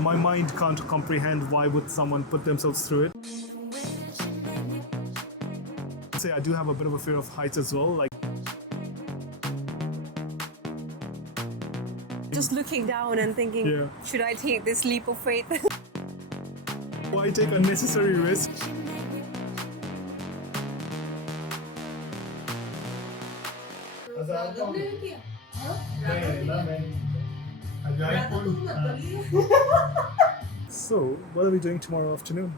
my mind can't comprehend why would someone put themselves through it. Say I do have a bit of a fear of heights as well. Like just looking down and thinking, Yeah. should I take this leap of faith? why take unnecessary risk? So, what are we doing tomorrow afternoon?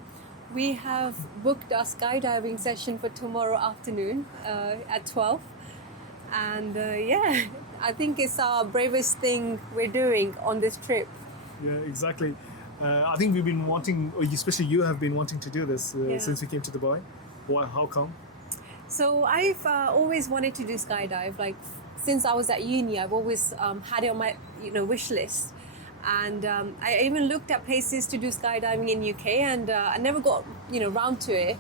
We have booked our skydiving session for tomorrow afternoon at 12. And yeah, I think it's our bravest thing we're doing on this trip. Yeah, exactly. I think we've been wanting, or especially you have been wanting to do this Yeah. since we came to Dubai. Why? How come? So I've always wanted to do skydive. Like since I was at uni, I've always had it on my wish list. And I even looked at places to do skydiving in UK, and I never got round to it.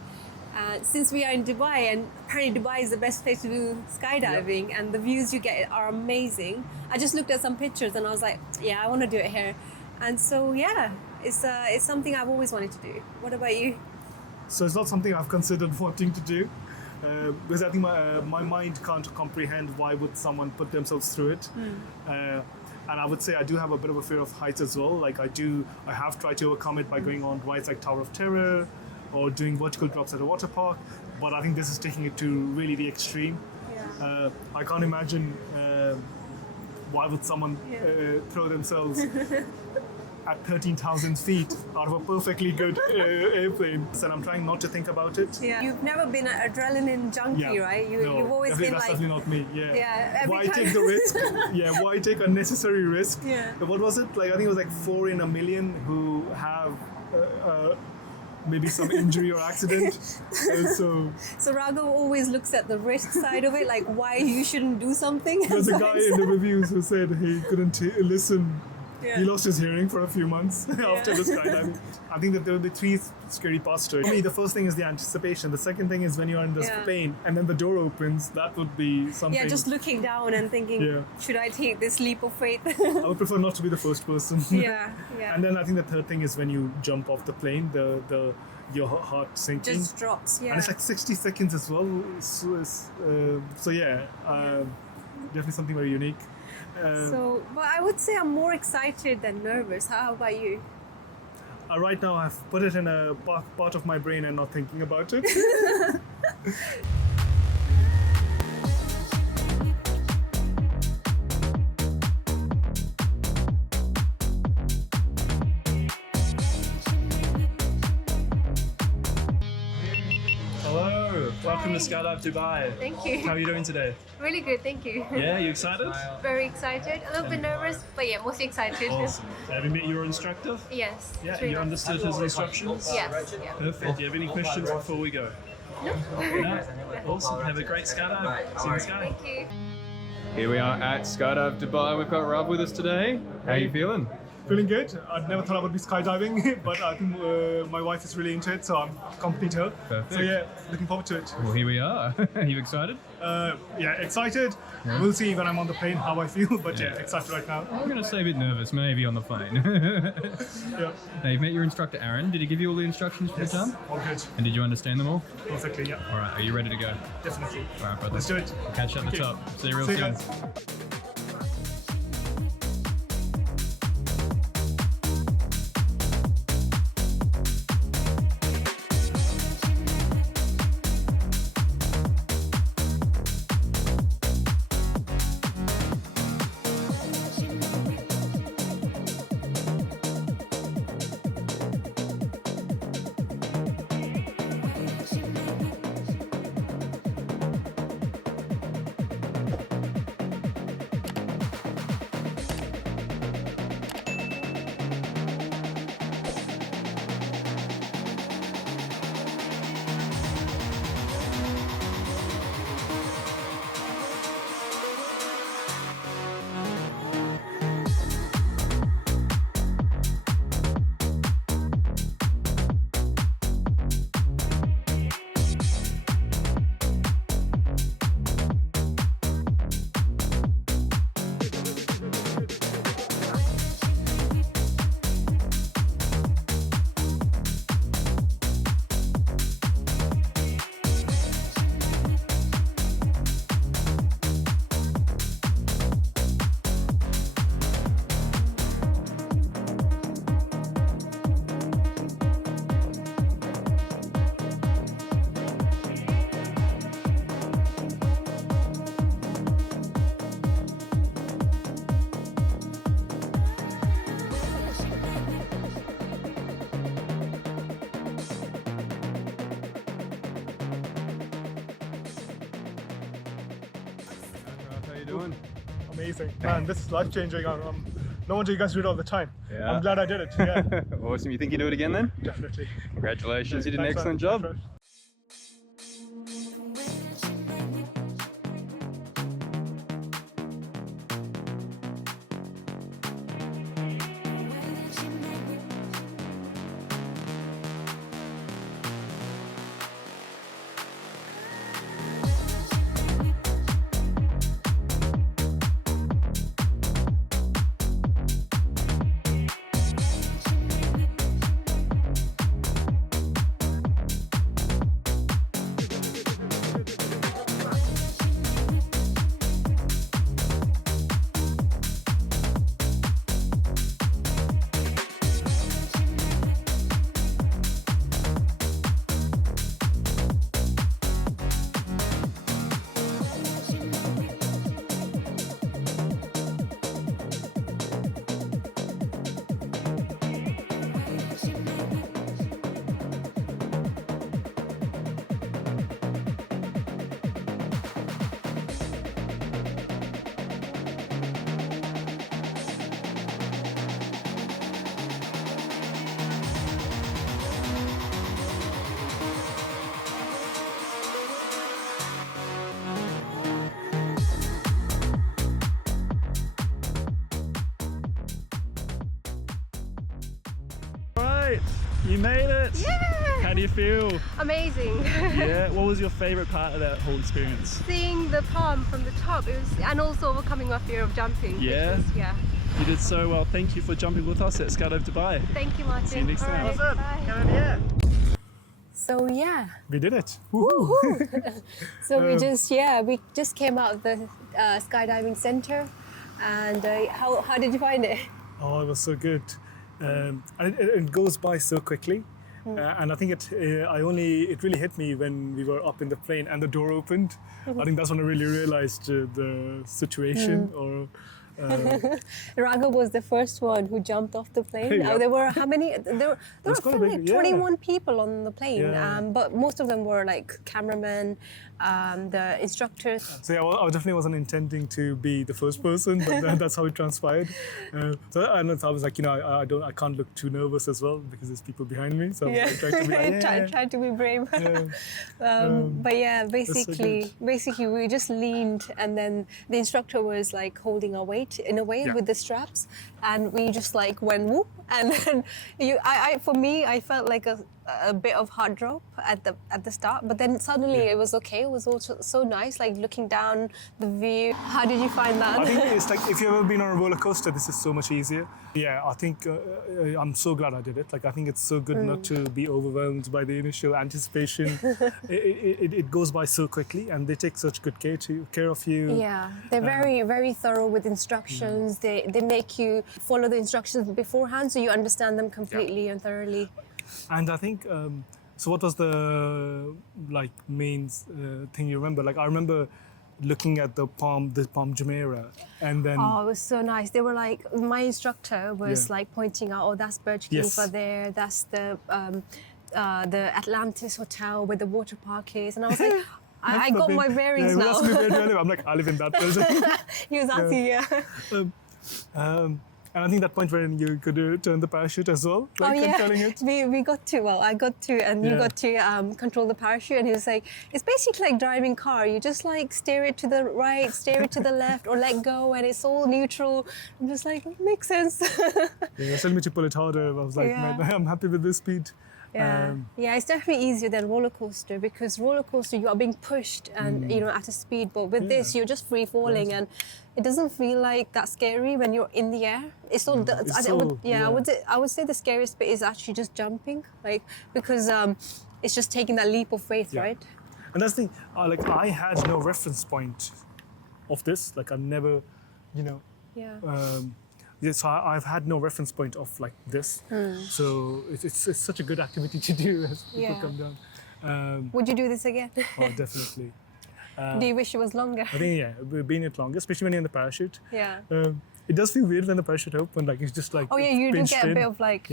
Since we are in Dubai, and apparently Dubai is the best place to do skydiving, and the views you get are amazing. I just looked at some pictures and I was like, yeah, I want to do it here. And so yeah, it's something I've always wanted to do. What about you? So it's not something I've considered wanting to do, because I think my mind can't comprehend why would someone put themselves through it. And I would say I do have a bit of a fear of heights as well. Like I have tried to overcome it by going on rides like Tower of Terror or doing vertical drops at a water park. But I think this is taking it to really the extreme. Yeah. I can't imagine why would someone throw themselves at 13,000 feet out of a perfectly good airplane. And I'm trying not to think about it. Yeah. You've never been an adrenaline junkie, right? You've always been that's like, definitely not me. Yeah. Yeah, every Why time. take the risk? Yeah. Why take unnecessary risk? Yeah. What was it? Like I think it was like 4 in a million who have maybe some injury or accident. So Raghav always looks at the risk side of it, like why you shouldn't do something. There's a guy in the reviews who said he couldn't listen. Yeah. He lost his hearing for a few months after the skydiving. I think that there will be 3 scary parts to it. For me, the first thing is the anticipation. The second thing is when you're in this plane and then the door opens, that would be something. Yeah, just looking down and thinking, should I take this leap of faith? I would prefer not to be the first person. Yeah. And then I think the third thing is when you jump off the plane, your heart sinking. Just drops, yeah. And it's like 60 seconds as well. Definitely something very unique. But I would say I'm more excited than nervous. How about you? Right now, I've put it in a part of my brain and not thinking about it. Hello, welcome to Skydive Dubai. Thank you. How are you doing today? Really good, thank you. Yeah, you excited? Very excited. A little bit nervous, but yeah, mostly excited. Awesome. Have you met your instructor? Yes. Yeah, it's really you nice. understood his instructions? Yes. Yeah. Perfect. Do you have any questions before we go? No? Awesome. Have a great skydive. See you in the sky. Thank you. Here we are at Skydive Dubai. We've got Rob with us today. How are you feeling? Feeling good. I'd never thought I would be skydiving, but I think my wife is really into it, so I'm accompanied her. Perfect. So yeah, looking forward to it. Well, here we are. Are you excited? Yeah, excited. Yeah. We'll see when I'm on the plane how I feel, but yeah, excited right now. I'm going to say a bit nervous, maybe on the plane. Yeah, Now, you've met your instructor, Aaron. Did he give you all the instructions for the jump? all good. And did you understand them all? Perfectly, yeah, All right, are you ready to go? definitely. All right, brother. Let's do it. Catch you at the Okay. top. See you real See you soon. guys. going? Amazing. Man, this is life-changing. No wonder you guys do it all the time. Yeah. I'm glad I did it. Yeah, Awesome. You think you do it again then? definitely. Congratulations. You did an Thanks, excellent man. job. Thanks, man. Right, you made it. Yeah! How do you feel? Amazing. Yeah. What was your favorite part of that whole experience? Seeing the palm from the top, and also overcoming my fear of jumping. Yeah? Yeah. You did so well. Thank you for jumping with us at Skydive Dubai. Thank you, Martin. See you next time. All right, Awesome. bye. Get in the air. So yeah, We did it. so we just came out of the skydiving center, and how did you find it? Oh, it was so good. And it goes by so quickly. And I think it really hit me when we were up in the plane and the door opened. I think that's when I really realized the situation. Or Raghav was the first one who jumped off the plane. Yeah. There were how many? There were quite a big- like yeah. 21 people on the plane, Yeah. but most of them were like cameramen, the instructors. so yeah, well, I definitely wasn't intending to be the first person, but that's how it transpired. So I was like, I can't look too nervous as well because there's people behind me. So I was like, trying to be like, Tried to be brave. yeah. But yeah, so basically we just leaned, and then the instructor was like holding our weight in a way Yeah. with the straps, and we just like went whoop, and then for me I felt like a bit of hard drop at the start, but then suddenly it was okay. It was also so nice, like looking down the view. How did you find that? I think it's like if you've ever been on a roller coaster, this is so much easier. Yeah, I think I'm so glad I did it. Like I think it's so good not to be overwhelmed by the initial anticipation. it goes by so quickly, and they take such good care of you. Yeah, they're very, very thorough with instructions. They make you follow the instructions beforehand, so you understand them completely and thoroughly. And I think so. What was the main thing you remember? Like I remember looking at the Palm Jumeirah, and then Oh, it was so nice. They were like, my instructor was Yeah. like pointing out, oh, that's Burj Yes. Khalifa there, that's the Atlantis Hotel where the water park is, and I was like, I got my bearings now. That's where I live. I'm like, I live in that building. He was asking, yeah. And I think that point when you could turn the parachute as well, like controlling it. We got to, I got to, and you Yeah. got to control the parachute, and he was like, it's basically like driving car. You just like steer it to the right, steer it to the left, or let go, and it's all neutral. I'm just like, makes sense. Yeah, telling me to pull it harder. I was like, Yeah. man, I'm happy with this speed. Yeah, yeah, it's definitely easier than roller coaster, because roller coaster you are being pushed and at a speed, but with this you're just free falling, and it doesn't feel like that scary when you're in the air. It's all. I would say the scariest bit is actually just jumping, like because it's just taking that leap of faith, Yeah. right? And that's the thing. I had no reference point of this. Like I've never, Yeah. so I've had no reference point of like this. So it's such a good activity to do as people Yeah. come down. Would you do this again? Oh, definitely. Do you wish it was longer? I think we've been it longer, especially when you're in the parachute. Yeah. It does feel weird when the parachute open, like it's just like Oh yeah, you do pinched get a in. bit of like,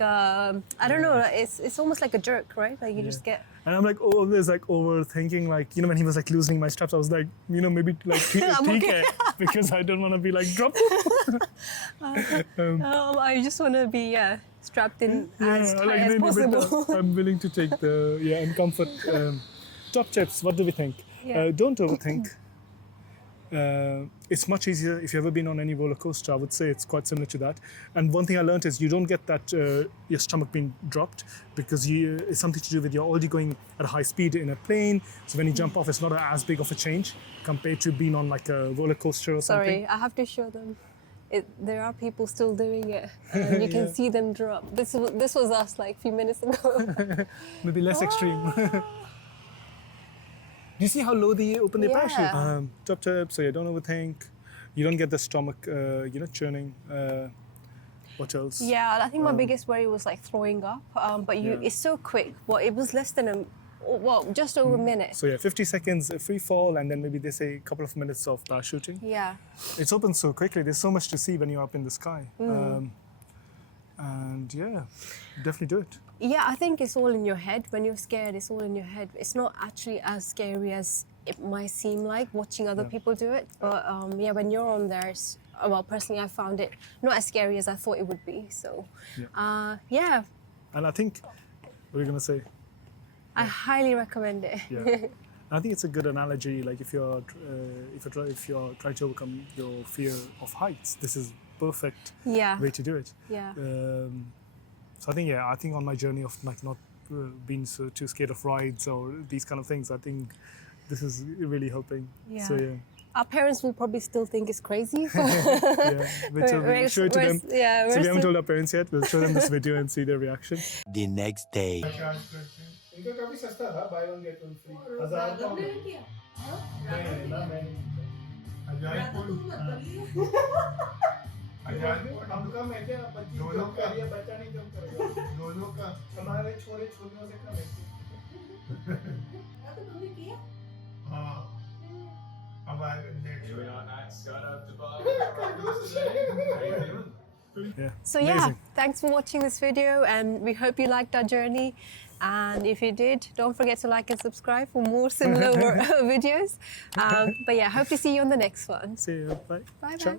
I don't know, it's almost like a jerk, right? Like you just get. And I'm like always like overthinking, like, you know, when he was like loosening my straps, I was like, you know, maybe like okay. because I don't want to be like dropped. I just want to be strapped in as tight like, as maybe, possible. but, I'm willing to take the and comfort. Top tips. What do we think? Yeah. Don't overthink. It's much easier if you've ever been on any roller coaster. I would say it's quite similar to that. And one thing I learned is you don't get that your stomach being dropped because it's something to do with you're already going at a high speed in a plane. So when you jump off, it's not as big of a change compared to being on like a roller coaster or something. Sorry, I have to show them. There are people still doing it, and you can see them drop. This was us like a few minutes ago. Maybe less extreme. Do you see how low they open their parachute? Top tip, so you don't overthink. You don't get the stomach, churning. What else? Yeah, I think my biggest worry was like throwing up. But it's so quick. Well, it was less than just over a minute. So 50 seconds free fall, and then maybe they say a couple of minutes of parachuting. Yeah. It's open so quickly. There's so much to see when you're up in the sky. And definitely do it. Yeah, I think it's all in your head. When you're scared, it's all in your head. It's not actually as scary as it might seem like watching other people do it. But when you're on there, personally, I found it not as scary as I thought it would be. So, yeah. And I think, what are you going to say? I highly recommend it. Yeah. I think it's a good analogy. Like if you're trying to overcome your fear of heights, this is perfect way to do it. Yeah. So I think on my journey of like not being too scared of rides or these kind of things, I think this is really helping. Yeah. So Our parents will probably still think it's crazy. we'll show it to them. So we haven't told our parents yet. We'll show them this video and see their reaction. The next day. इनका काफी सस्ता था, buy one get one free. 1000 का नहीं ना मैंने हम कम है क्या 25 दोनों का ये बच्चा नहीं कम करेगा दोनों का हमारे छोरे छोरियों से कम है तो तुमने किया हाँ हमारे Here we are at Skydive Dubai. So thanks for watching this video, and we hope you liked our journey. And if you did, don't forget to like and subscribe for more similar videos. But hope to see you on the next one. See you. Bye. Bye.